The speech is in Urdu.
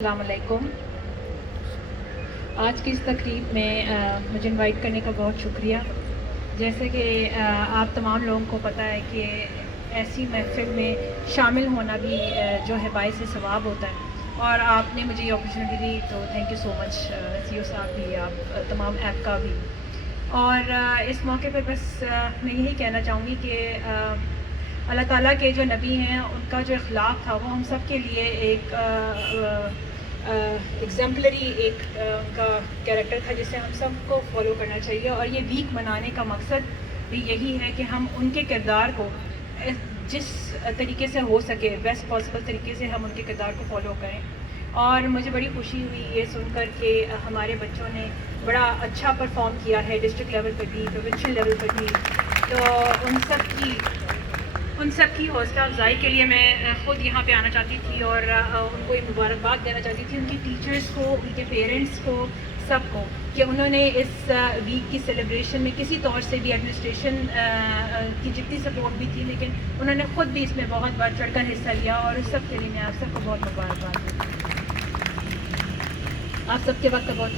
السلام علیکم. آج کی اس تقریب میں مجھے انوائٹ کرنے کا بہت شکریہ. جیسے کہ آپ تمام لوگوں کو پتہ ہے کہ ایسی محفل میں شامل ہونا بھی جو ہے باعث ثواب ہوتا ہے، اور آپ نے مجھے یہ اپرچونیٹی دی تو تھینک یو سو مچ. سی او صاحب بھی، آپ تمام ایپ کا بھی. اور اس موقع پہ بس میں یہی کہنا چاہوں گی کہ اللہ تعالیٰ کے جو نبی ہیں ان کا جو اخلاق تھا وہ ہم سب کے لیے ایک ایگزمپلری ایک ان کا کیریکٹر تھا جسے ہم سب کو فالو کرنا چاہیے. اور یہ ویک منانے کا مقصد بھی یہی ہے کہ ہم ان کے کردار کو جس طریقے سے ہو سکے بیسٹ پاسبل طریقے سے ہم ان کے کردار کو فالو کریں. اور مجھے بڑی خوشی ہوئی یہ سن کر کہ ہمارے بچوں نے بڑا اچھا پرفارم کیا ہے ڈسٹرکٹ لیول پہ بھی، پروونشل لیول پہ بھی. تو ان سب کی حوصلہ افزائی کے لیے میں خود یہاں پہ آنا چاہتی تھی اور ان کو یہ مبارکباد دینا چاہتی تھی، ان کی ٹیچرز کو، ان کے پیرنٹس کو، سب کو، کہ انہوں نے اس ویک کی سیلیبریشن میں کسی طور سے بھی ایڈمنسٹریشن کی جتنی سپورٹ بھی تھی، لیکن انہوں نے خود بھی اس میں بہت بڑھ چڑھ کر حصہ لیا، اور اس سب کے لیے میں آپ سب کو بہت مبارکباد دوں. آپ سب کے وقت کا بہت